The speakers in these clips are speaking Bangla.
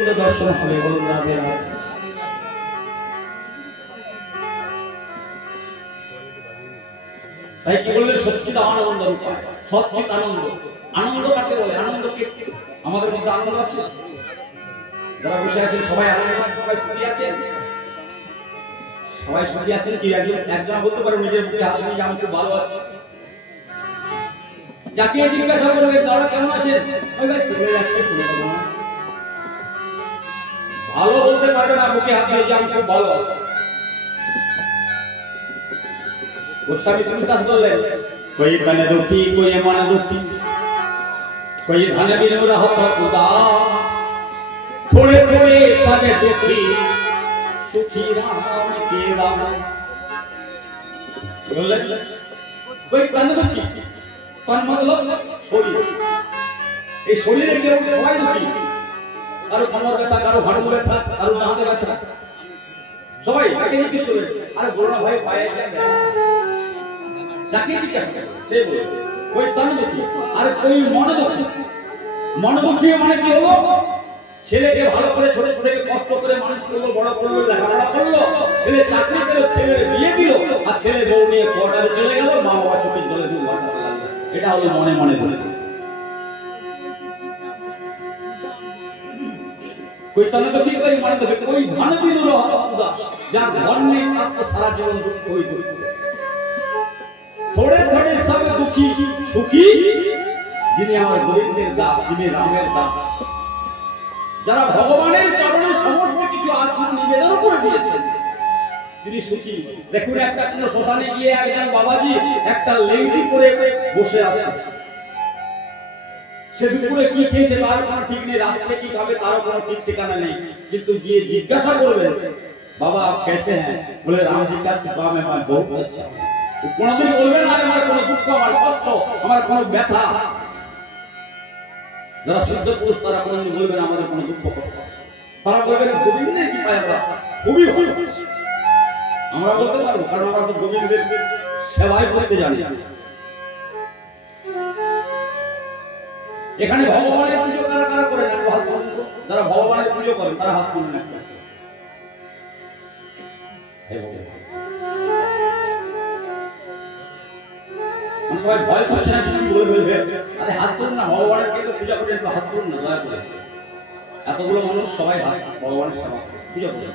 গোবিন্দ দর্শন হবে। বলুন রাধে রাধে। তাই কি বললেন? সচ্চিদানন্দ রূপায়, সচ্চিত আনন্দ। আনন্দ কাকে বলে? আনন্দকে আমাদের মধ্যে আনন্দ আছে, যারা বসে আছেন সবাই আনন্দ, সবাই সুখী আছেন, সবাই সুখী আছেন কি? একজন বলতে পারো নিজের মুখে হাত দিয়ে আমি খুব ভালো আছি। যাকে জিজ্ঞাসা করবে তারা কেমন আছেন, ওই ভাই চলে যাচ্ছে, ভালো বলতে পারবে না মুখে হাত দিয়ে যে আমি খুব ভালো আছি। গোস্বামী তুলসীদাস বললেন, कोई तन दुखी कोई मन दुखी कोई धन बिनु रहत उदास, थोड़े थोड़े सब दुखी सुखी राम के दाम। बोले कोई तन दुखी, तन मतलब शरीर, এই শরীরে কেউ সবাই দুঃখী, কারো কোমর ব্যথা, কারো হাঁটু ব্যথা, কারো দাঁতে ব্যথা, সবাই তাকে জিজ্ঞেস করে, আরে বলো না ভাই পায়ে ব্যথা, যাকে জিজ্ঞাসা করে সে বলে ওই তন দুঃখী। আর ওই মন দুঃখী, মন দুঃখী মানে কি হলো? ছেলেকে ভালো করে ছোট থেকে কষ্ট করে মানুষ করলো, বড় করলো, লেখাপড়া করলো, ছেলে চাকরি পেল, ছেলের বিয়ে দিল, আর ছেলে বউ নিয়ে কোয়ার্টারে চলে গেল, মা বাবা চোখে জলে দিয়ে ঘরটা লাগলো। এটা হলো মনে মনে বলে। कोई तन दुखी कोई मन दुखी कोई धन बिनु रहत उदास, যার ধন নেই তার তো সারা জীবন দুঃখ হই দুঃখ। थोड़े थोड़े सब दुखी सुखी যিনি আমার গোবিন্দের দাস, যিনি রামের দাস, যারা ভগবানের চরণে সমস্ত কিছু আত্ম নিবেদন করে দিয়েছেন, তিনি সুখী। দেখুন একটা কোন শ্মশানে গিয়ে একজন বাবাজি একটা লেংটি পরে বসে আছে, সে দুপুরে কি খেয়েছে তার কোনো ঠিক নেই, রাত্রে কি খাবে তার কোনো ঠিক ঠিকানা নেই। কিন্তু গিয়ে জিজ্ঞাসা করবেন, বাবা आप कैसे हैं? बोले राम जी का कृपा में मैं बहुत अच्छा हूं। কোনদিন বলবেন না আমার কোনো দুঃখ, আমার কষ্ট, আমার কোনো ব্যথা। যারা শুদ্ধ পুরুষ তারা কোনদিন বলবেন আমাদের কোনো দুঃখ কষ্ট, তারা বলবেন গোবিন্দের কৃপায় আমরা খুবই ভালো আছি। আমরা বলতে পারবো কারণ আমরা তো গোবিন্দের সেবায় করতে জানি। এখানে ভগবানের পুজো কারা কারা করেন? হাত তুলুন। যারা ভগবানের পুজো করেন তারা হাত তুলুন। সবাই ভয় করছে না, কি বলবে? আরে হাত তুলুন না, ভগবানের কে তো পূজা করেন, হাত তুলুন না দয়া করে। এতগুলো মানুষ সবাই ভগবানের সেবা পুজো করে,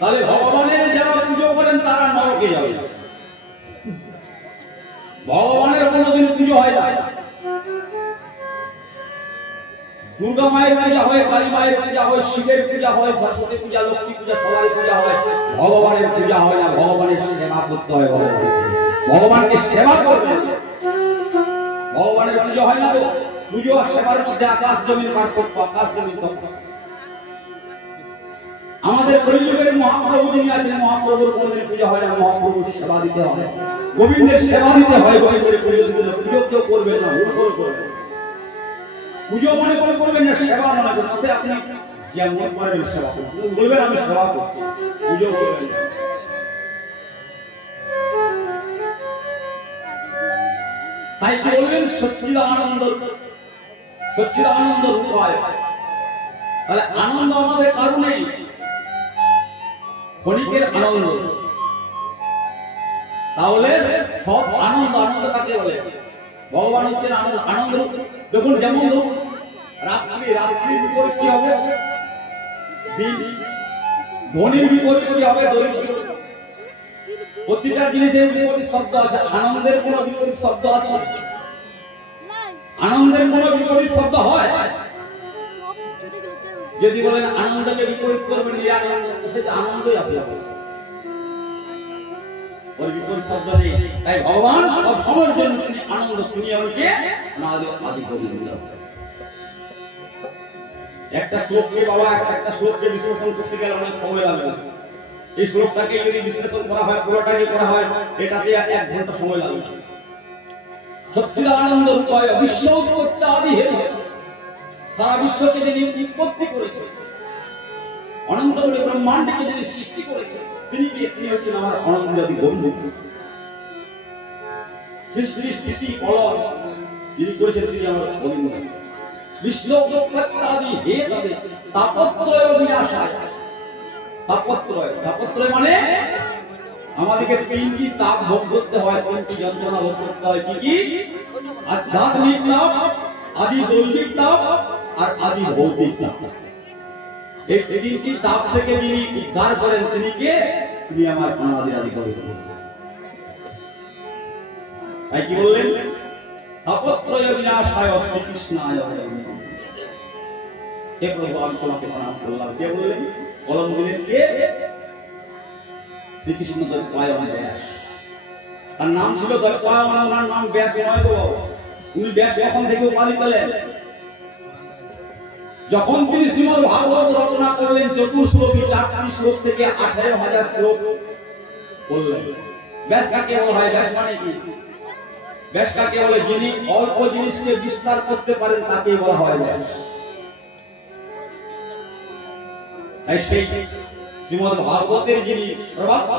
তাহলে ভগবানের যারা পুজো করেন তারা নরকে যাবে। ভগবানের কোনদিন পুজো হয় না। দুর্গা মায়ের পূজা হয়, কালী মায়ের পূজা হয়, শিবের পূজা হয়, সরস্বতী পূজা, লক্ষ্মী পূজা, সবার পূজা হয়, ভগবানের পূজা হয় না। ভগবানের সেবা করতে হয়, ভগবানকে সেবা করবে। ভগবানের পুজো হয় না তো, পুজো আর সেবার মধ্যে আকাশ জমিন পার্থক্য, আকাশ জমিন তফাৎ। আমাদের কলিযুগের মহাপ্রভু যিনি আছেন, মহাপ্রভুর কোনদিন পূজা হয় না, মহাপ্রভুর সেবা দিতে হয়, গোবিন্দের সেবা দিতে হয়। গোবিন্দের পুজো দিতে না, পুজো কেউ করবেন না, ভুল করে করবেন। পুজো মনে করে করবেন না, সেবা মনে করবেন। তাতে আপনি যেমন পারবেন সেবা করবেন, বলবেন আমি সেবা করছি, পুজো করবেন। তাই কি বললেন? সচ্চিদানন্দ, সচ্চিদানন্দ রূপায়। তাহলে আনন্দ আমাদের কারণেই ক্ষণিকের আনন্দ। তাহলে সব আনন্দ, আনন্দ কাকে বলে? ভগবান হচ্ছেন আনন্দ, আনন্দ রূপ। দেখুন যেমন রাত্রি, রাত্রির বিপরীত কি হবে? দিন। ধনীর বিপরীত কি হবে? দরিদ্র। প্রতিটা জিনিসের বিপরীত শব্দ আছে। আনন্দের কোন বিপরীত শব্দ আছে? আনন্দের কোন বিপরীত শব্দ হয়? যদি বলেন আনন্দকে বিপরীত করবেন নিরানন্দ, সেটা আনন্দই আছে, ওর বিপরীত শব্দ নেই। তাই ভগবান সব সময়ের জন্য তিনি আনন্দ, তিনি আমাকে আদি গোবিন্দ। একটা শ্লোককে বাবা একটা শ্লোককে বিশ্লেষণ করতে গেলে অনেক সময় লাগবে। এই শ্লোকটাকে যদি বিশ্লেষণ করা হয়, পুরোটাকে করা হয়, এটাতে 1 ঘন্টা সময় লাগবে। সচ্চিদানন্দ রূপায় বিশ্ব উৎপত্তি আদি হেতু, সারা বিশ্বকে যিনি উৎপত্তি করেছেন, অনন্ত ব্রহ্মাণ্ডকে যিনি সৃষ্টি করেছেন, তিনি হচ্ছেন আমার অনন্তজাতি বন্ধু। সৃষ্টি স্থিতি কলম যিনি করেছেন তিনি আমার গোবিন্দ। বিশ্ব উৎপত্তি হে তবে তাপত্রয় বিনাশায়। তাপত্রয় মানে আমাদেরকে তিনটি তাপ ভোগ করতে হয়, তিনটি যন্ত্রণা ভোগ করতে হয়। কি কি? আধ্যাত্মিক তাপ, আদি দৈবিক তাপ আর আদি ভৌতিক তাপ। এই তিনটি তাপ থেকে যিনি উদ্ধার করেন তিনি কে? তিনি আমার অনাদি আদি করে। তাই কি বললেন? তাপত্রয় বিনাশায় শ্রীকৃষ্ণায়। হে প্রভু আমি তোমাকে প্রণাম করলাম। কে বললেন? কলম দিলেন কে? শ্রীকৃষ্ণ দ্বৈপায়ন ব্যাস। তার নাম ছিল দ্বৈপায়ন, ওনার নাম ব্যাস নয় গো। উনি ব্যাস কখন থেকে উপাধি পেলেন? যখন তিনি শ্রীমদ্ ভাগবত রচনা করলেন, চতুর্শ্লোকী ৪টি শ্লোক থেকে ১৮,০০০ শ্লোক বললেন। ব্যাস কাকে বলা হয়? ব্যাস মানে কি? ব্যাস কাকে বলে? যিনি অল্প জিনিসকে বিস্তার করতে পারেন তাকেই বলা হয় ব্যাস। তাই সেই শ্রীমদ্ ভাগবতের যিনি প্রবক্তা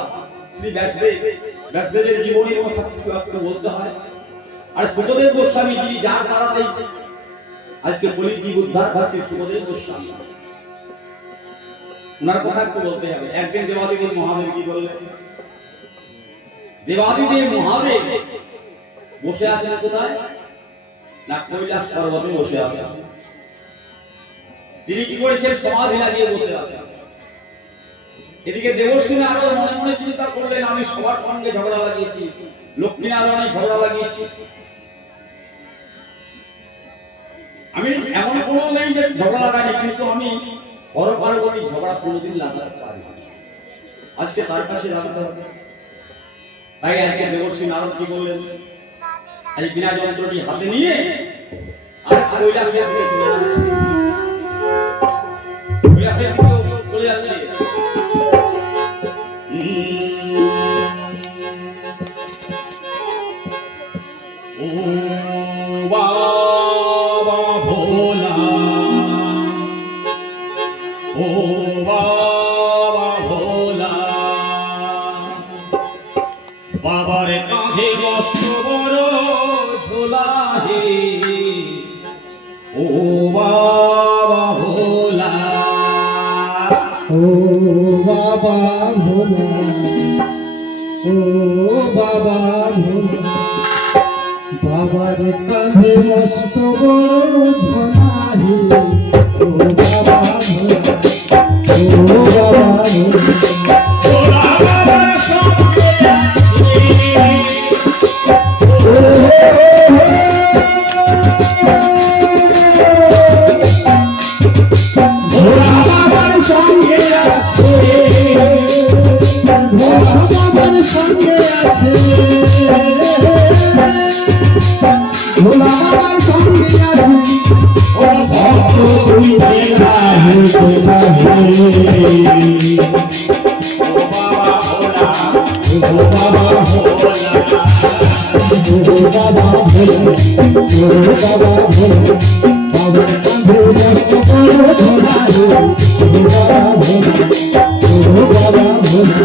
শ্রী ব্যাসদেবের জীবনের কথা কিছু একটু বলতে হয়। আর সুখদেব গোস্বামী যিনি, যার দ্বারাতেই আজকে কলিযুগ উদ্ধার হচ্ছে, সুখদেব গোস্বামী, ওনার কথা একটু বলতে হবে। একদিন দেবাদিদেব মহাদেব কি বললেন? দেবাদিদেব মহাদেব বসে আছেন কোথায়? না কৈলাস পর্বতে বসে আছেন। তিনি কি করেছেন? সমাধি লাগিয়ে বসে আছেন। এদিকে দেবর্ষী নারদ মনে মনে চিন্তা করলেন, আমি সবার সঙ্গে ঝগড়া লাগিয়েছি, লক্ষ্মী নারায়ণ ঝগড়া লাগিয়েছি, আমি এমন কোনো নেই যে ঝগড়া লাগাইনি, কিন্তু আমি পরপার্বতী ঝগড়া কোনোদিন লাগাতে পারি। আজকে তার কাছে লাগাতে হবে। তাই আজকে দেবর্ষী নারদ কি বললেন? এই বিনা যন্ত্রটি হাতে নিয়ে আর কৈলাসের দিকে চলে যাচ্ছে। কৈলাসের দিকে চলে যাচ্ছে। ও বাবা ভোলা, ও বাবা ভোলা, বাবার কাঁধে মস্ত বড় ঝোলা হে, ও বাবা ভোলা, ও বাবা ভোলা, ও বাবা ভোলা, বাবার কাঁধে মস্ত বড় ঝোলা হে, ও বাবা ভোলা, ও বাবা ভোলা, ভোলা বাবার সঙ্গে আছে, ভোলা বাবার সঙ্গে আছে, ভোলা বাবার সঙ্গে আছে, ভোলা বাবার সঙ্গে আছে, ও ভক্ত তুই বেলা হে, বেলা হে, ও বাবা ভোলা, ও বাবা ভোলা, ও বাবা ভোলা, ও বাবা ভোলা, বাবার কাঁধে মস্ত বড় ঝোলা হে, ও বাবা ভোলা, ও বাবা ভোলা।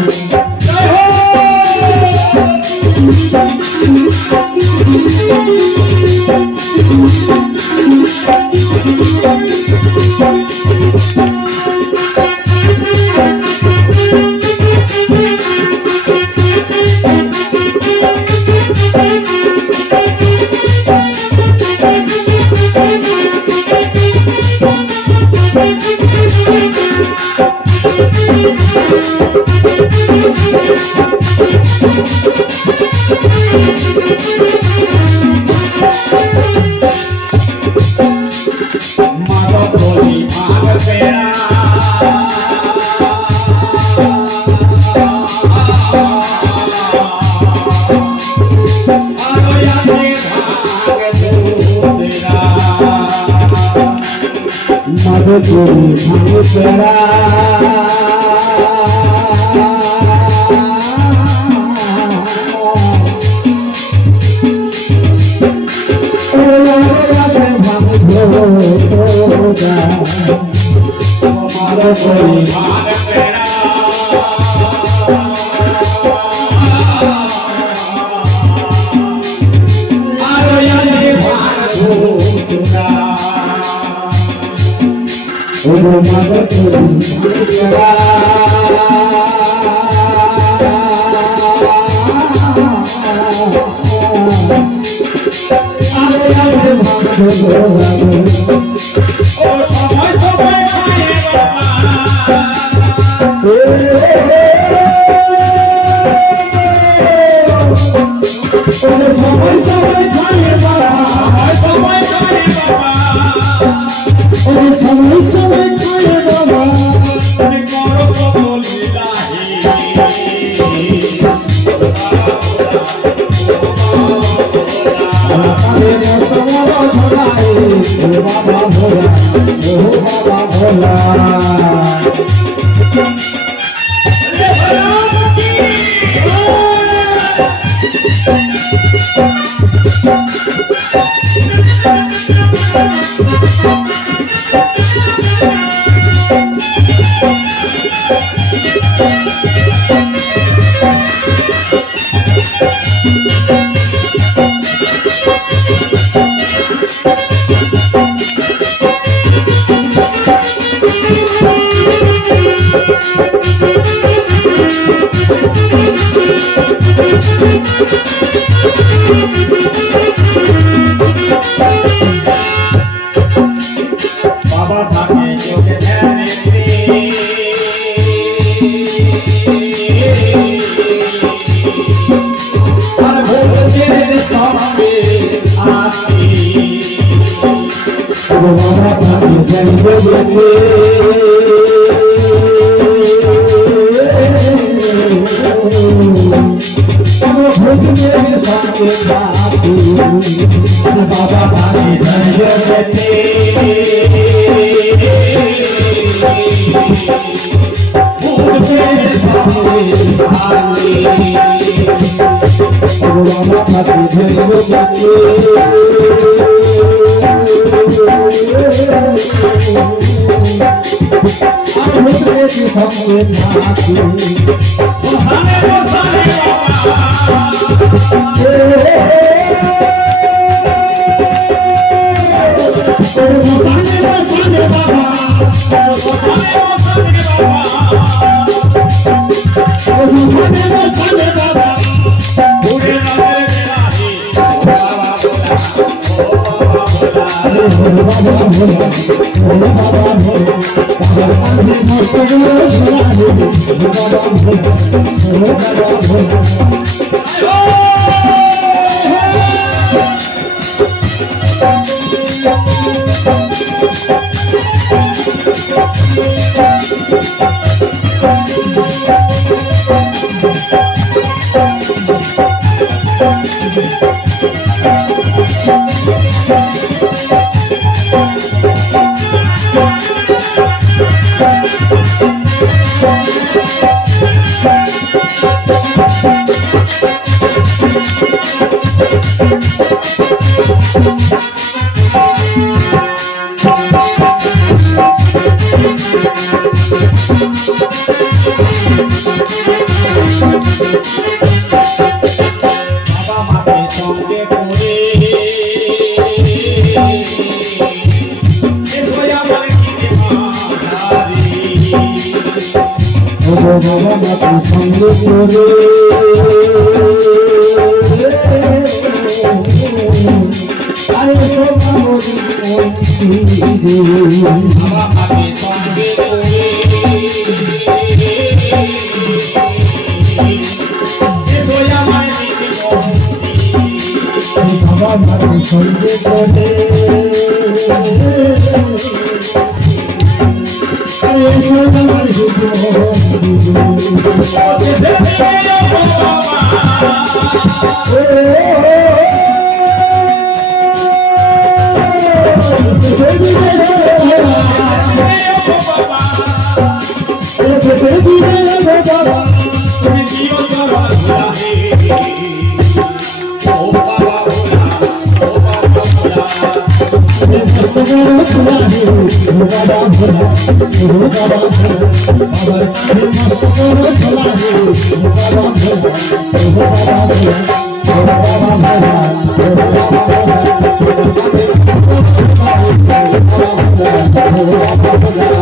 Baba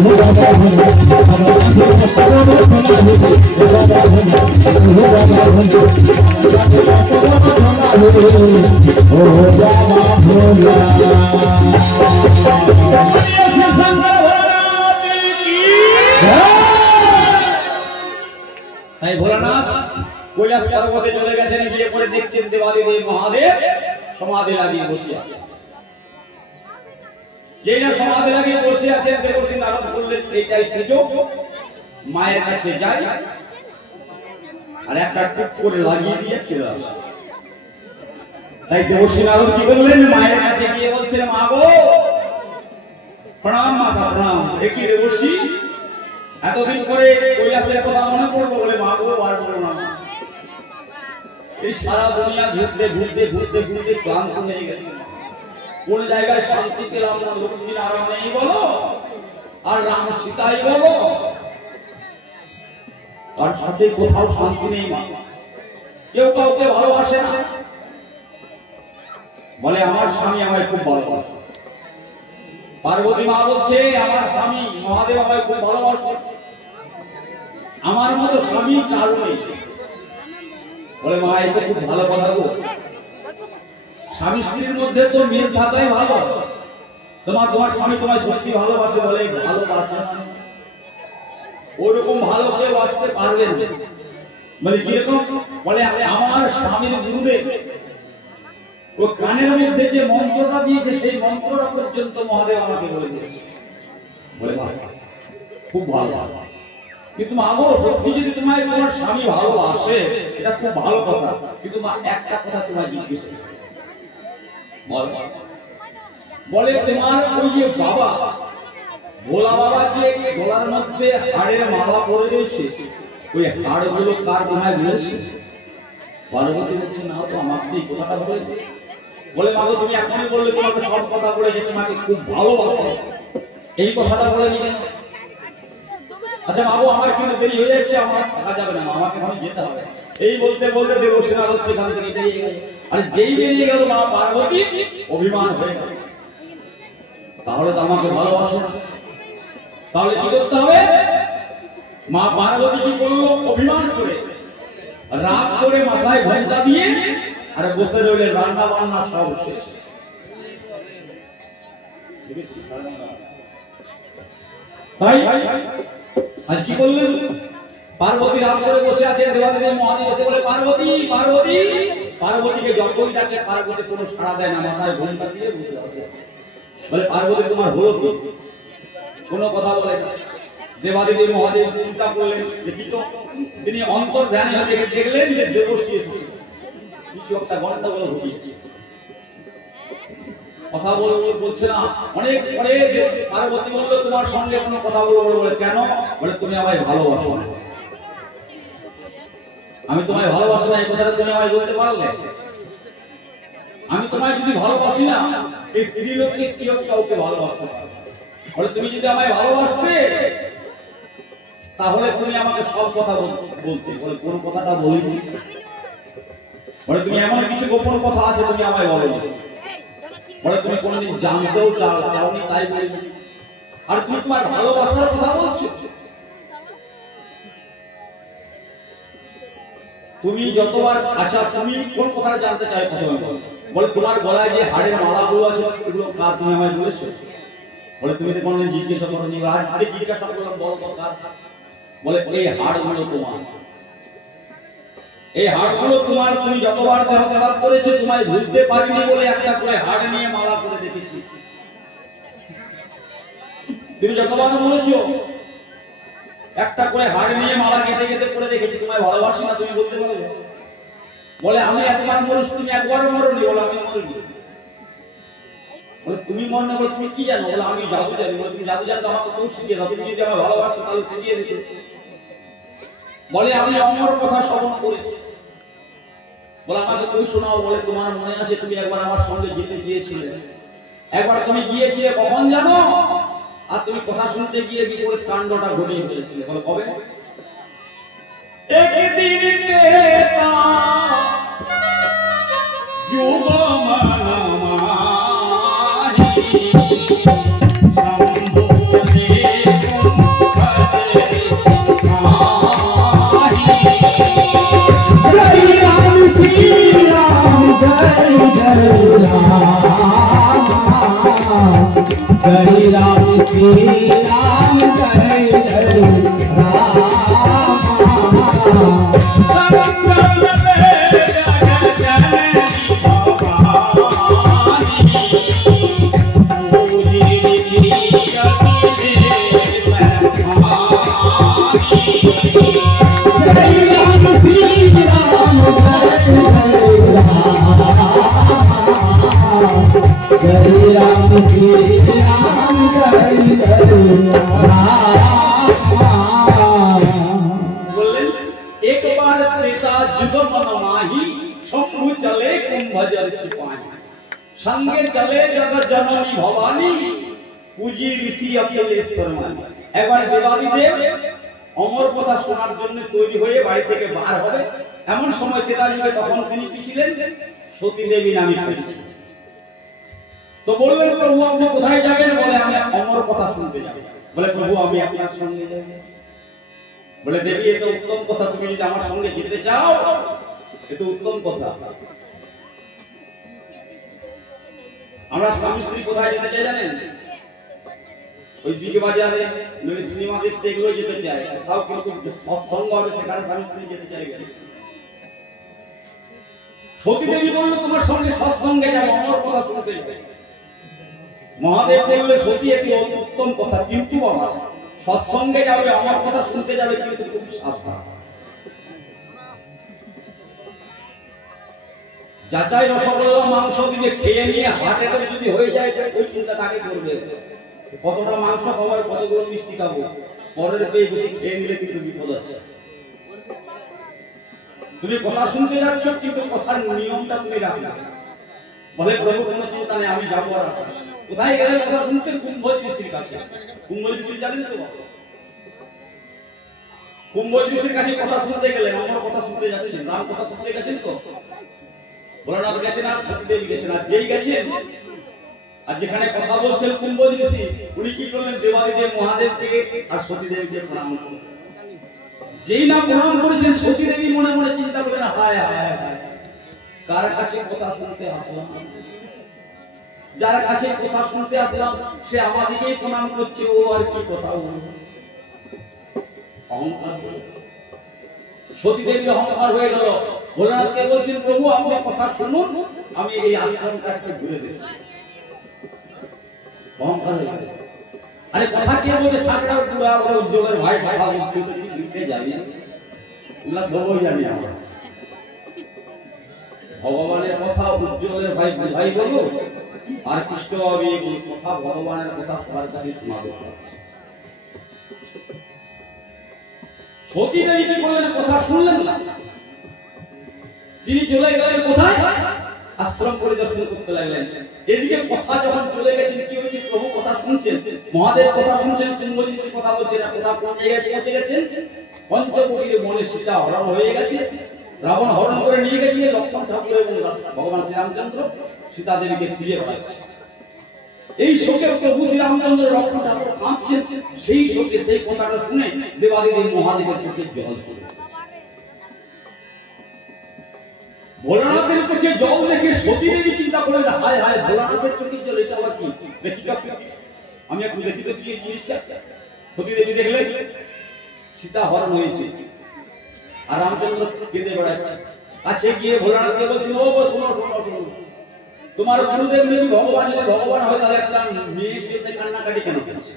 তাই ভোলানাথ কৈলাস পর্বতে চলে গেছেন, গিয়ে পরে দেখছেন দেবাদিদেব মহাদেব সমাধি লাগিয়ে বসে আছেন। যেই না সমাধি লাগিয়ে বসে আছেন, দেবর্ষি নারদ বললেন এইটাই সুযোগ, মায়ের কাছে যাই আর একটা টুক করে লাগিয়ে দিয়ে চলে আসে। তাই দেবর্ষি নারদ কি করলেন, মায়ের কাছে গিয়ে বলছেন, মা গো প্রণাম, মাতা প্রণাম। দেখি দেবর্ষি এতদিন পরে কৈলাসের কথা মনে পড়লো বলে, মা গো আর বলো না, এই সারা দুনিয়া ঘুরতে ঘুরতে ঘুরতে ঘুরতে ক্লান্ত হয়ে গেছে, কোন জায়গায় শান্তি পেলাম না। লক্ষ্মী নারায়ণই বলো আর রাম সীতাই বলো, তার সাথে কোথাও শান্তি নেই। মা কেউ কাউকে ভালোবাসে না, বলে আমার স্বামী আমায় খুব ভালোবাসে। পার্বতী মা বলছে, আমার স্বামী মহাদেব আমায় খুব ভালোবাসে, আমার মতো স্বামী কারো নেই। বলে মা এটা খুব ভালো কথা গো, স্বামী স্ত্রীর মধ্যে তো মিল থাকাই ভালো। তোমার স্বামী তোমায় সত্যি ভালোবাসে? বলে ভালোবাসে না, ওরকম ভালো কেউ বাসতে পারবেন। বলে কিরকম? বলে আমার স্বামীর গুরুদেব ও কানের মধ্যে যে মন্ত্রটা দিয়েছে, সেই মন্ত্রটা পর্যন্ত মহাদেব আমাকে বলে দিয়েছে। বলে খুব ভালো। কিন্তু মা গো, সত্যি যদি তোমায় তোমার স্বামী ভালোবাসে এটা খুব ভালো কথা, কিন্তু মা একটা কথা তোমায় জিজ্ঞেস করি। বলে তোমার ওই যে বাবা ভোলা বাবা যে গলার মধ্যে হাড়ের মালা পরে রয়েছে, ওই হাড়গুলো কার তোমায় বলেছে? পার্বতী বলছে, না তো আমাকে এই কথাটা বলে। বলে মা গো, তুমি এখনই বললে তোমাকে সব কথা বলেছে, তোমাকে খুব ভালোবাসে, এই কথাটা বলে নিলেন। আচ্ছা বাবু, আমার কিন্তু দেরি হয়ে যাচ্ছে, আমার থাকা যাবে না, আমাকে এখন যেতে হবে। এই বলতে বলতে দেবর্ষি নারদ সেখান থেকে বেরিয়ে গেল। আর যেই বেরিয়ে গেল, মা পার্বতী অভিমান হয়ে গেল, তাহলে তো আমাকে ভালোবাসে না, তাহলে কি করতে হবে? মা পার্বতী কি করলো? অভিমান করে রাগ করে মাথায় ঘণ্টা দিয়ে আর বসে রইলে, রান্না বান্না সব শেষ। তাই আজ কি করলেন? পার্বতী রাগ করে বসে আছেন, দেবাদেব মহাদেব এসে বলে, পার্বতী পার্বতী। পার্বতীকে যতই ডাকে পার্বতী কোনো সাড়া দেয় না, মাথায় ঘণ্টা দিয়ে বসে আছে। বলে পার্বতী তোমার হলো কি? কোনো কথা বলে না। দেবাদেব মহাদেব চিন্তা করলেন, দেখি তো। তিনি অন্তর ধ্যানে দেখলেন যে দেবর্ষি এসেছে, কিছু একটা গন্ডগোল ঘটিয়েছে, কথা বলছে না। অনেক পরে পার্বতী বলল, তোমার সঙ্গে কোনো কথা বলবো? বলে কেন? বলে তুমি আমায় ভালোবাসো না। আমি তোমায় ভালোবাসি না, এই কথাটা তুমি আমায় বলতে পারলে? আমি তোমায় যদি ভালোবাসি না, এই ত্রিলোকে কেউ কাউকে ভালোবাসতে পারে। বলে তুমি যদি আমায় ভালোবাসতে, তাহলে তুমি আমাকে সব কথা বলতে। বলে কোন কথাটা বলিনি। বলে তুমি এমন কিছু গোপন কথা আছে, তুমি আমায় বলোনি। বলে তুমি কোনদিন জানতেও চাওনি, তাই বলি। আর তুমি তোমার ভালোবাসার কথা বলছো। তুমি যতবার, আচ্ছা তুমি কোন কথাটা জানতে চাই প্রথমে? বলে তোমার গলায় যে হাড়ের মালাগুলো আছে, এগুলো কার? তুমি আমায় বলেছো? বলে তুমি তো কোনদিন জিজ্ঞাসা করোনি, আজকে জিজ্ঞাসা করলাম, বলো কার? বলে এই হাড়গুলো তোমার, এই হাড়গুলো তোমার। তুমি যতবার দেহ ত্যাগ করেছো, তোমায় ভুলতে পারিনি বলে একটা করে হাড় নিয়ে মালা করে দেখেছি। তুমি যতবার বলেছো, একটা করে হাড় নিয়ে মালা গেঁথে গেঁথে করে রেখেছি। তোমায় ভালোবাসি না, তুমি বলতে পারবে? বলে আমি একবার মরিস, তুমি একবারও মরনি। বলে আমি মরিনি। বলে তুমি মর না, বলে তুমি কি জানো? বলে আমি জাদু জানি। বলে তুমি জাদু জানতো, আমাকে কেউ শিখিয়ে দাও। তুমি যদি আমার ভালোবাসতো তাহলে শিখিয়ে দিতে। বলে আমি অমর কথা শ্রবণ করেছি। বলে আমাকে তুই শোনাও। বলে তোমার মনে আছে তুমি একবার আমার সঙ্গে যেতে গিয়েছিলে? একবার তুমি গিয়েছিলে কখন জানো? আর তুমি কথা শুনতে গিয়ে বিপরীত কাণ্ডটা ঘটিয়ে ফেলেছিলে। বলে কবে? একদিন কেতা যুগ মানামাহি সম্ভবে जय राम श्री राम जय जय राम एक बार त्रेता जुग मनमाही शंभु चले कुंभजर सिपाही संगे चले जगत जननी भवानी पूजी ऋषि अखिलेश्वर मानी। একবার দেবাদিদেব অমর কথা শোনার জন্য তৈরি হয়ে বাড়ি থেকে বার হবে এমন সময় ত্রেতা যুগে তখন তিনি কি ছিলেন সতী দেবী নামে পরিচিত। তো বললেন প্রভু আপনি কোথায় যাবেন? বলে আমি অমর কথা শুনতে যাব। বলে প্রভু আমি আপনার সঙ্গে যাব। বলে দেবী এটা উত্তম কথা, তুমি যদি আমার সঙ্গে যেতে চাও এটা উত্তম কথা। আমরা স্বামী স্ত্রী কোথায় যেতে চাই জানেন? ওই বিগে বাজারে নই সিনেমা দেখতে এগুলো যেতে চাই, তাও কিন্তু সৎসঙ্গ হবে সেখানে স্বামী স্ত্রী যেতে চাই। সতী দেবী বলল তোমার সঙ্গে সৎসঙ্গে যাবো, অমর কথা শুনতে যাবে। মহাদেব বললে সতী একটি উত্তম কথা, কিন্তু বাবা সৎসঙ্গে যাবে আমার কথা শুনতে যাবে কিন্তু খুব সাবধান। যাচাই রসগোল্লা মাংস দিবে খেয়ে নিয়ে হার্ট অ্যাটাক যদি হয়ে যায় ওই চিন্তাটা আগে করবে, কতটা মাংস খাবো কতগুলো মিষ্টি খাবো, পরের পেয়ে বেশি খেয়ে নিলে কিন্তু বিপদ আছে। তুমি কথা শুনতে যাচ্ছ কিন্তু কথার নিয়মটা তুমি রাখবে। বলে প্রভু কোনো চিন্তা নেই আমি যাবো। আর কোথায় গেলে কথা শুনতে? কুম্ভজ ঋষির কাছে। কুম্ভজ ঋষি জানেন তো? কুম্ভজ ঋষির কাছে কথা শুনতে গেলেন, আমার কথা শুনতে যাচ্ছেন, রাম কথা শুনতে গেছেন তো? ভোলানাথ গেছেন আর সতী দেবী গেছেন, আর যেই গেছেন আর যেখানে কথা বলছেন কুম্ভজ ঋষি উনি কি করলেন? দেবাদিদেব মহাদেবকে আর সতী দেবীকে প্রণাম করলেন। যেই না প্রণাম করেছেন সতী দেবী মনে মনে চিন্তা করলেন হায় হায় হায় কার কাছে কথা শুনতে আসলাম, যার কাছে কথা শুনতে আসলাম সে আমাদিকেই প্রণাম করছে, ও আর কি কথা বলবে? অহংকার। সতী দেবীর অহংকার হয়ে গেল। ভোলানাথকে বলছেন প্রভু আপনি কথা শুনুন, আমি এই আশ্রমটা একটু ঘুরে দেব। অহংকার হয়ে গেল। আরে কথা কে বলছে? সাকরার পুরা বলে উজ্জ্বলের ভাই কথা বলছে, তো কি শুনতে যাবি? ওগুলা সবই জানি আমরা। ভগবানের কথা উজ্জ্বলের ভাই ভাই বলো আর কৃষ্ণ কথা ভগবানের কথা সবার কাছে শোনাবে। সতী দেবী কি বললেন? কথা শুনলেন না, তিনি চলে গেলেন কোথায়? আশ্রম পরিদর্শন করতে লাগলেন। এদিকে কথা যখন চলে গেছেন কি হয়েছে? প্রভু কথা শুনছেন, মহাদেব কথা শুনছেন, কুম্ভজ ঋষি কথা বলছেন, কথা কোন জায়গায় পৌঁছে গেছেন? পঞ্চবটির বনে সীতা হরণ হয়ে গেছে, রাবণ হরণ করে নিয়ে গেছে। লক্ষ্মণ ঠাকুর এবং ভগবান শ্রীরামচন্দ্র সীতা দেবীকে খুঁজে বেড়াচ্ছে। এই শোকে প্রভু শ্রীরামচন্দ্র লক্ষ্মণ ঠাকুর কাঁদছেন। সেই শোকে সেই কথাটা শুনে দেবাদিদেব মহাদেবের চোখে জল চলেছে। ভোলানাথের চোখে জল দেখে সতী দেবী চিন্তা করলেন হায় হায় ভোলানাথের চোখে জল, এটা আবার কি? দেখি তো আমি একটু দেখি তো কি জিনিসটা। সতী দেবী দেখলেন সীতা হরণ হয়েছে আর রামচন্দ্র কেঁদে বেড়াচ্ছে। কাছে গিয়ে ভোলানাথকে বলছেন ও শোনো শোনো শোনো, তোমার গুরুদেব দেবী ভগবান যদি ভগবান হয় তাহলে একটা মেয়ের জন্য কান্নাকাটি কেন করছে?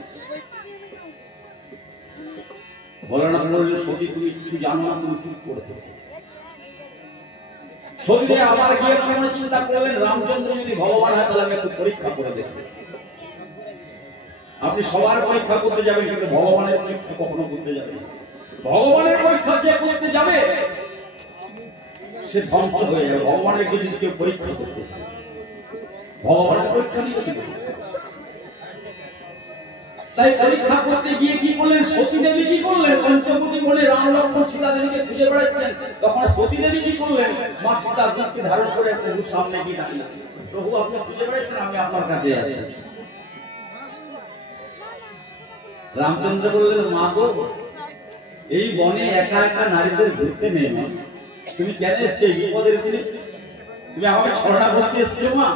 ভোলানাথ বললেন সতী তুমি কিছু জানো না, তুমি চুপ করে থাকো। সতী দেবী আবার গিয়ে মনে চিন্তা করলেন রামচন্দ্র যদি ভগবান হয় তাহলে আমি একটু পরীক্ষা করে দেখব। আপনি সবার পরীক্ষা করতে যাবেন কিন্তু ভগবানের পরীক্ষা কখনো করতে যাবেন না। ভগবানের পরীক্ষা যে করতে যাবে সে ধ্বংস হয়ে যাবে। ভগবানের যদি কেউ পরীক্ষা করতে ভগবানের পরীক্ষা নিয়ে তাই পরীক্ষা করতে গিয়ে কি করলেন? সতী দেবী কি করলেন? পঞ্চবটি বনে রাম লক্ষ্মণ সীতা দেবীকে খুঁজে বেড়াচ্ছেন, তখন সতী দেবী কি করলেন? মা সীতা গুণকে ধারণ করে প্রভুর সামনে গিয়ে দাঁড়িয়ে, প্রভু আপনি খুঁজে বেড়াচ্ছেন, আমি আপনার কাছে আছি। রামচন্দ্র বললেন মা গো এই বনে একা একা নারীদের ঘুরতে নেই, মা তুমি কেন এসছো এই বিপদের দিনে? তুমি আমাকে ছড়া করতে এসছো মা?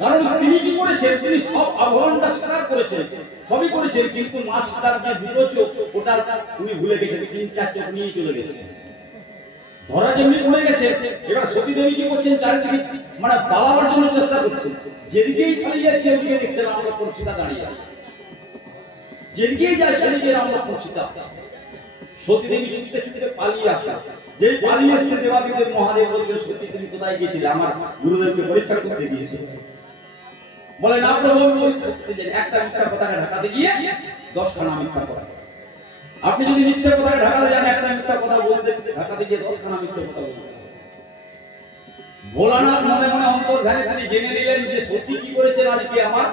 কারণ তিনি কি করেছেন, তিনি সব আবরণটা স্বীকার করেছেন, সবই করেছেন, কিন্তু মা সীতার যে দুটো চোখ ওটার উনি ভুলে গেছেন, 3-4 চোখ নিয়ে চলে গেছেন। ধরা যেমনি পড়ে গেছে, এবার সতী দেবী কি করছেন, চারিদিকে মানে পালাবার জন্য চেষ্টা করছেন। যেদিকেই পালিয়ে যাচ্ছে ওদিকে দেখছেন রাম লক্ষ্মণ সীতা দাঁড়িয়ে আছে, যেদিকেই যায় সেদিকে রাম লক্ষ্মণ সীতা। সতী দেবী ছুটতে ছুটতে পালিয়ে আসে, যে পালিয়ে এসছে দেবাদিদেব মহাদেব বলছে, সতী তুমি কোথায় গিয়েছিলে, আমার গুরুদেবকে পরীক্ষা করতে গিয়েছে। বলে না প্রভু, একটা মিথ্যা কথাকে ঢাকাতে গিয়ে 10খানা মিথ্যা কথা। আপনি যদি মিথ্যা কথাকে ঢাকাতে যান, একটা মিথ্যা কথা বলতে ঢাকাতে গিয়ে 10খানা মিথ্যা কথা বলবেন। ভোলানাথ মনে মনে অন্তর্ধানে তিনি জেনে নিলেন যে সতী কি করেছেন, আজকে আমার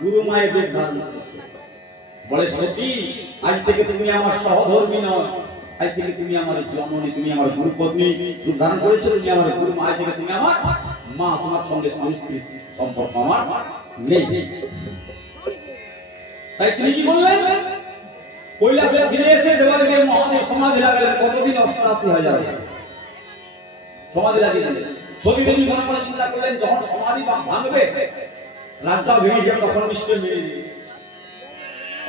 গুরু মায়ের রূপ ধারণ করেছে। বলে সতী, আজ থেকে তুমি আমার সহধর্মী নয়, আজ থেকে তুমি আমার জননী, তুমি আমার গুরুপত্নী রূপ ধারণ করেছো, তুমি আমার গুরু মা, আজ থেকে তুমি আমার মা, তোমার সঙ্গে স্বামী স্ত্রীর সম্পর্ক আমার নেই। তাই তিনি কি বললেন, কৈলাসে ফিরে এসে দেবাদিদেব মহাদেব সমাধি লাগালেন। কতদিন? 88,000 সমাধি লাগিয়ে দিলেন। সতী দেবী মনে মনে চিন্তা করলেন, যখন সমাধি ভাঙবে, রাতটা ভেঙে যাবে, তখন নিশ্চয় মেরে দিবে।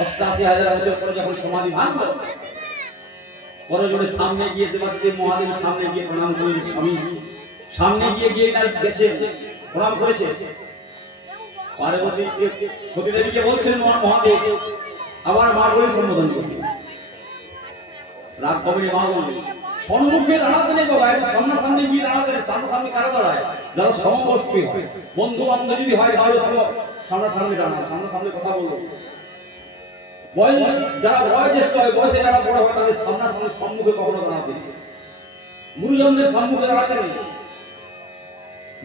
88,000 বছর পরে যখন সমাধি ভাঙল, পরে জোরে সামনে গিয়ে দেবাদিদেব মহাদেব সামনে গিয়ে প্রণাম করলেন। স্বামী সামনে গিয়ে তার গেছে, প্রণাম করেছে। পার্বতী সতী দেবীকে বলছেন, মহাদেব আবার মা বলে সম্বোধন করলেন। রাগ কবে মা বললেন, সম্মুখে দাঁড়াতে নেই বাবা, একটু সামনাসামনি গিয়ে দাঁড়াতে নেই। সামনাসামনি কারা দাঁড়ায়? যারা সমবয়স্ক হয়, বন্ধু বান্ধব যদি হয়, তাহলে সামনাসামনি দাঁড়ায়, সামনাসামনি কথা বলবো। যারা বয়োজ্যেষ্ঠ হয়, বয়সে যারা বড় হয়, তাদের সামনাসামনি সম্মুখে কখনো দাঁড়াতে নেই, গুরুজনদের সম্মুখে দাঁড়াতে নেই।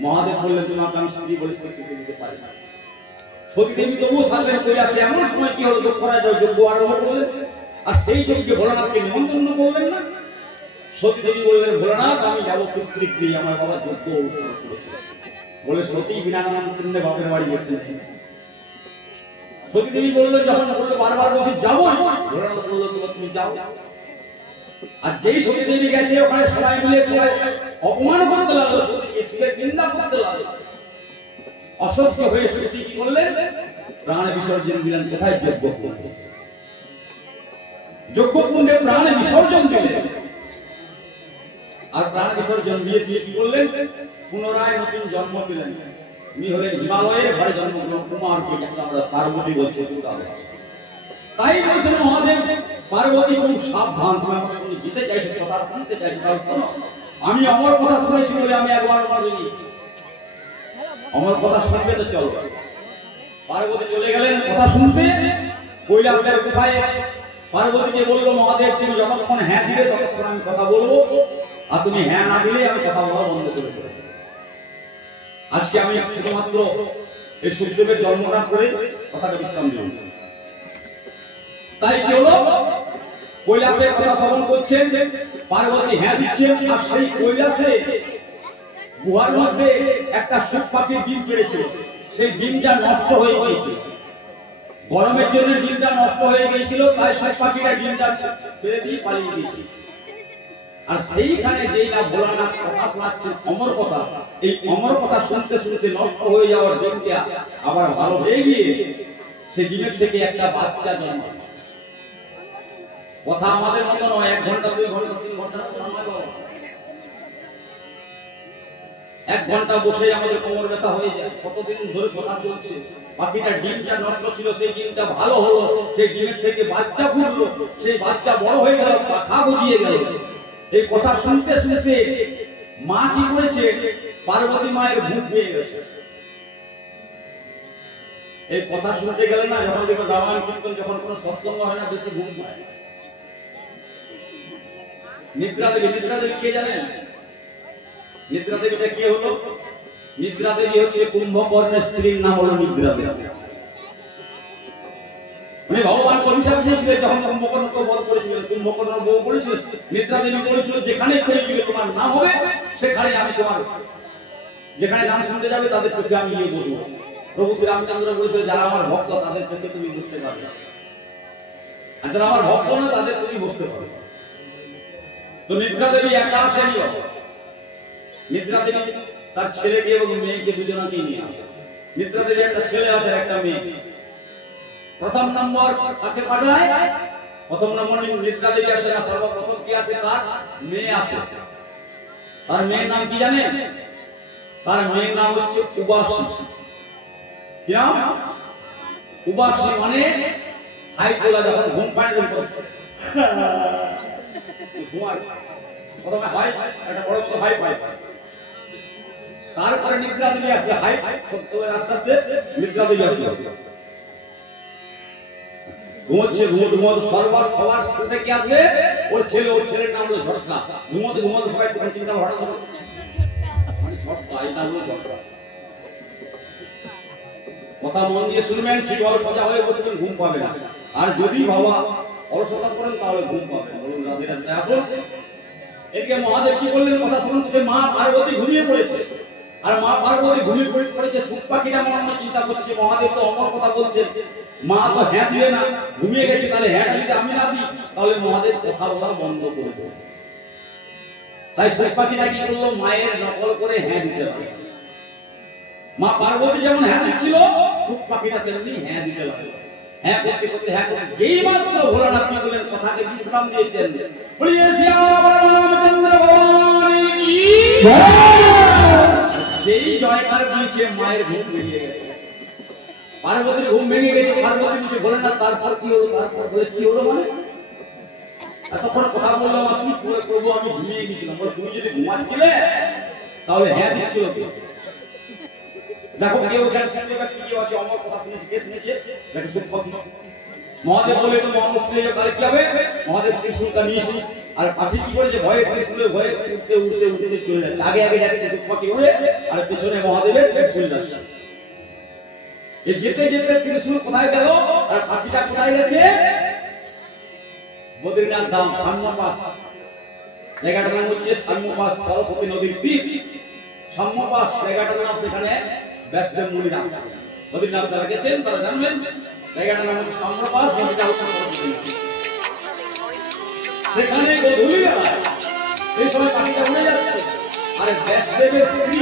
মহাদেব বললেন, তোমাকে আমি স্ত্রী বলে স্বীকৃতি দিতে পারি না। সতী দেবী তবুও থাকবেন কৈলাসে। এমন সময় কি হলো, দক্ষরাজ যজ্ঞ আরম্ভ করলেন, আর সেই যজ্ঞে ভোলানাথকে নিমন্ত্রণ করলেন না। সতী দেবী বললেন, ভোলানাথ আমি যাবো পিতৃক দিয়ে, আমার বাবা যজ্ঞ বলে। সতী বিনা নিমন্ত্রণে বাপের বাড়ি যেতে। সতী দেবী বললেন, যখন বললো বারবার বলছি যাবো, ভোলানাথ বললো তুমি যাও। আর যেই সতী দেবী গেছে, ওখানে সবাই মিলে সবাই অপমান করতে লাগলো, সতীকে শিবের নিন্দা করতে লাগলো। অসহ্য হয়ে সতী কি করলেন, প্রাণ বিসর্জন দিলেন। কোথায়? যজ্ঞকুণ্ডে। যজ্ঞকুণ্ডে প্রাণ বিসর্জন দিলেন। আর প্রাণ বিসর্জন দিয়ে কি করলেন, পুনরায় নতুন জন্ম পেলেন। উনি হলেন হিমালয়ের ঘরে জন্মগ্রহণ কুমারকে আমরা পার্বতী বলছে। তাই বলছেন মহাদেব, পার্বতী খুব সাবধান, তুমি আমার সঙ্গে যেতে চাইছো, কথা শুনতে চাইছো, তাহলে শোনো। আমি আমার কথা শুনেছি বলে আমি একবার বলিনি, আমার কথা শুনবে তো চলো। পার্বতী চলে গেলেন কথা শুনতে কৈলাসের গুহায়। পার্বতীকে বললো, মহাদেব তুমি যতক্ষণ হ্যাঁ দিলে ততক্ষণ আমি কথা বলবো, আর তুমি হ্যাঁ না দিলে আমি কথা বলা বন্ধ করে দেবো। আজকে আমি শুধুমাত্র এই সূর্যদেবের জন্মটা করে কথাটা বিশ্রাম দিলাম। তাই কি হলো, কৈলাসে কথা শ্রবণ করছেন, পার্বতী হ্যাঁ দিচ্ছেন। আর সেই কৈলাসে গুহার মধ্যে একটা সুখ পাখির ডিম পেড়েছিল, সেই ডিমটা নষ্ট হয়ে গিয়েছিল। গরমের জন্য ডিমটা নষ্ট হয়ে গিয়েছিল, তাই সুখ পাখিটা ডিমটা ফেলে দিয়ে পালিয়ে গিয়েছিল। আর সেইখানে যেই না ভোলানাথ কথা শোনাচ্ছেন অমর কথা, এই অমর কথা শুনতে শুনতে নষ্ট হয়ে যাওয়ার ডিমটা আবার ভালো হয়ে গিয়ে সেই ডিমের থেকে একটা বাচ্চা জন্ম। কথা আমাদের মতো নয়, 1 ঘন্টা 2 ঘন্টা 3 ঘন্টার কথা নয়। 1 ঘন্টা বসে আমাদের কোমর ব্যথা হয়ে যায়। কতদিন ধরে কথা চলছে। পাখিটা ডিমটা নষ্ট ছিল, সেই ডিমটা ভালো হলো, সেই ডিমের থেকে বাচ্চা ফুটলো, সেই বাচ্চা বড় হয়ে গেল, পাখা বুঝিয়ে গেল। এই কথা শুনতে শুনতে মা কি করেছে, পার্বতী মায়ের ভূত পেয়ে গেছে। এই কথা শুনতে গেলে না, যখন দেখো রামায়ণ কীর্তন, যখন কোনো সৎসঙ্গ হয় না, বেশি ঘুম পায়। নিদ্রা দেবী কে জানেন? নিদ্রা দেবীটা কে হলো? নিদ্রা দেবী হচ্ছে কুম্ভকর্ণের স্ত্রীর নাম হলো নিদ্রা দেবী। মানে ভগবান অভিশাপ দিয়েছিলেন যখন কুম্ভকর্ণকে বধ করেছিলেন, কুম্ভকর্ণ বউ বলেছিল, নিদ্রা দেবী বলেছিল, যেখানে কলিযুগে তোমার নাম হবে সেখানে আমি তোমার, যেখানে নাম শুনতে যাবে তাদের চোখে আমি গিয়ে বসবো। প্রভু শ্রী রামচন্দ্র বলেছিল, যারা আমার ভক্ত তাদের চোখে তুমি বসতে পারবে, আর যারা আমার ভক্ত না তাদের তুমি বসতে পারবে। তো নিদ্রা দেবী একা আসেনি, নিদ্রা দেবী তার ছেলেকে এবং মেয়েকে দুজনকেই নিয়ে আসে। নিদ্রা দেবী একটা ছেলে আছে একটা মেয়ে। প্রথম নম্বর তাকে পাঠায়, প্রথম নম্বর নিদ্রা দেবী আসে না, সর্বপ্রথম কি আছে তার মেয়ে আসে। তার মেয়ের নাম কি জানেন? তার মেয়ের নাম হচ্ছে উবাসী। কি নাম? উবাসী মানে হাই তোলা, যখন ঘুম পায় ঘুমায় প্রথমে হাই একটা বড় মতো হাই পায়, তারপরে নিদ্রা দেবী আসলে হাই সত্য আস্তে আস্তে নিদ্রা দেবী আসলে ঘুমোচ্ছে। ঘুমোতে ঘুমোতে সবার শেষে কি আসবে? ওর ছেলে, ওর ছেলের নাম হলো ঝটকা। ঘুমোতে ঘুমোতে সবাই তখন চিন্তা হঠাৎ ঝটকা, এই নাম হলো ঝটকা। কথা মন দিয়ে শুনবেন, ঠিকভাবে সোজা হয়ে বসবেন, ঘুম পাবে না। আর যদি বাবা অলসতা করেন তাহলে ঘুম পাবেন। বলুন রাধে রাধে। আসুন এদিকে মহাদেব কি বললেন কথা শুনতে, মা পার্বতী ঘুমিয়ে পড়েছে। আর মা পার্বতী ঘুমিয়ে পড়েছে, সুখ পাখিটা মনে চিন্তা করছে মহাদেব তো অমর কথা বলছেন, মা তো হ্যাঁ দিলে না, ঘুমিয়ে গেছে, তাহলে হ্যাঁটা যদি আমি না দিই তাহলে মহাদেব কথা বলা বন্ধ করে দেবে। তাই সুখ পাখিটা কি করলো? মায়ের নকল করে হ্যাঁ দিতে লাগে। মা পার্বতী যেমন হ্যাঁ দিচ্ছিল, সুখ পাখিটা তেমনি হ্যাঁ দিতে লাগে। হ্যাঁ করতে করতে হ্যাঁ করতে যেই মাত্র ভোলানাথ কি বললেন, কথাকে বিশ্রাম দিয়েছেন। বলিয়ে শ্রীরামচন্দ্র ভগবান কি সেই জয়কার দিয়েছে, মায়ের ঘুম ভেঙে গেছে। পার্বতীর ঘুম ভেঙে গেছে, পার্বতী বসে ভোলানাথ তারপর কি হলো? তারপর বলে কি হলো মানে এতক্ষণ কথা বললাম, তুমি করবো, আমি ঘুমিয়ে গেছিলাম। বলে তুমি যদি ঘুমাচ্ছিলে তাহলে হ্যাঁ দিচ্ছিল। দেখো কেউ কেউ আছে অমর কথা শুনেছে, কে শুনেছে? দেখো সুখ পাখি। মহাদেব বলে তো মহামুশকিল, তাহলে কি হবে? মহাদেব ত্রিশূলটা নিয়েছি, আর পাখি কি করেছে? ভয়ে ত্রিশূলে ভয়ে উঠতে উঠতে উঠতে চলে যাচ্ছে। আগে আগে যাচ্ছে সুখ পাখি উড়ে, আর পেছনে মহাদেবের ত্রিশূল যাচ্ছে। এই যেতে যেতে ত্রিশূল কোথায় গেল আর পাখিটা কোথায় গেছে? বদ্রীনাথ ধাম, সাম্যপাস। জায়গাটার নাম হচ্ছে সাম্যপাস, সরস্বতী নদীর তীর। সাম্যপাস জায়গাটার নাম, সেখানে ব্যাসদেব মুনির আশ্রম। বদ্রীনাথ যারা গেছেন তারা জানবেন জায়গাটার নাম হচ্ছে সাম্যপাস, নদীটা হচ্ছে সরস্বতী নদী। সেখানে গোধূলি বেলায় সেই সময় পাখিটা উড়ে যাচ্ছে, আর ব্যাসদেবের স্ত্রী